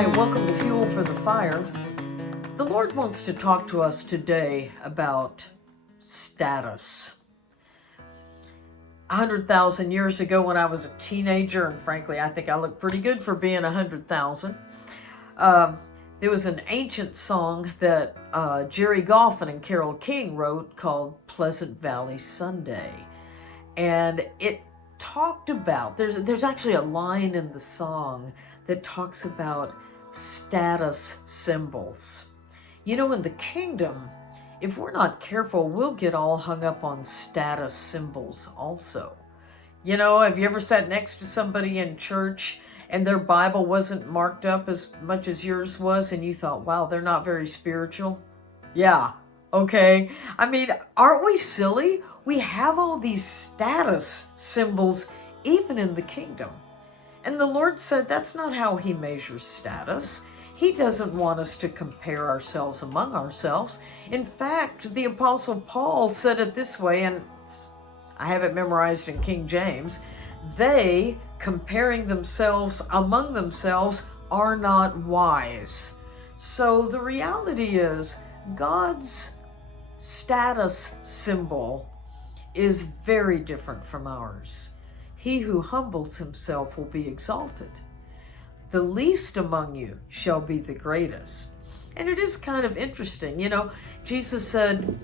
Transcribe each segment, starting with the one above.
Hi, welcome to Fuel for the Fire. The Lord wants to talk to us today about status. 100,000 years ago when I was a teenager, and frankly, I think I look pretty good for being 100,000, there was an ancient song that Jerry Goffin and Carole King wrote called Pleasant Valley Sunday. And it talked about, there's actually a line in the song that talks about status symbols. You know, in the kingdom, if we're not careful, we'll get all hung up on status symbols also. You know, have you ever sat next to somebody in church and their Bible wasn't marked up as much as yours was, and you thought, wow, they're not very spiritual? Yeah, okay. I mean, aren't we silly? We have all these status symbols even in the kingdom. And the Lord said that's not how He measures status. He doesn't want us to compare ourselves among ourselves. In fact, the Apostle Paul said it this way, and I have it memorized in King James: they, comparing themselves among themselves, are not wise. So the reality is, God's status symbol is very different from ours. He who humbles himself will be exalted. The least among you shall be the greatest. And it is kind of interesting. You know, Jesus said,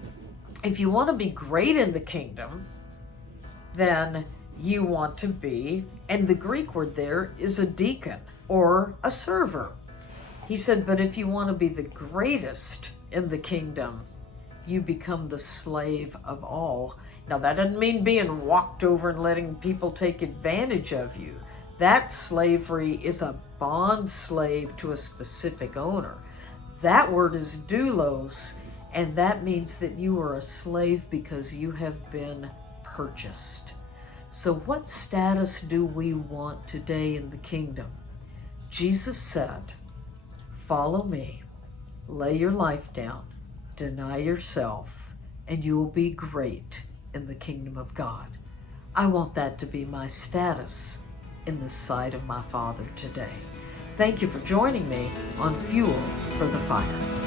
if you want to be great in the kingdom, then you want to be, and the Greek word there is a deacon or a server. He said, but if you want to be the greatest in the kingdom, you become the slave of all. Now, that doesn't mean being walked over and letting people take advantage of you. That slavery is a bond slave to a specific owner. That word is doulos, and that means that you are a slave because you have been purchased. So what status do we want today in the kingdom? Jesus said, follow me, lay your life down, deny yourself, and you will be great in the kingdom of God. I want that to be my status in the sight of my Father today. Thank you for joining me on Fuel for the Fire.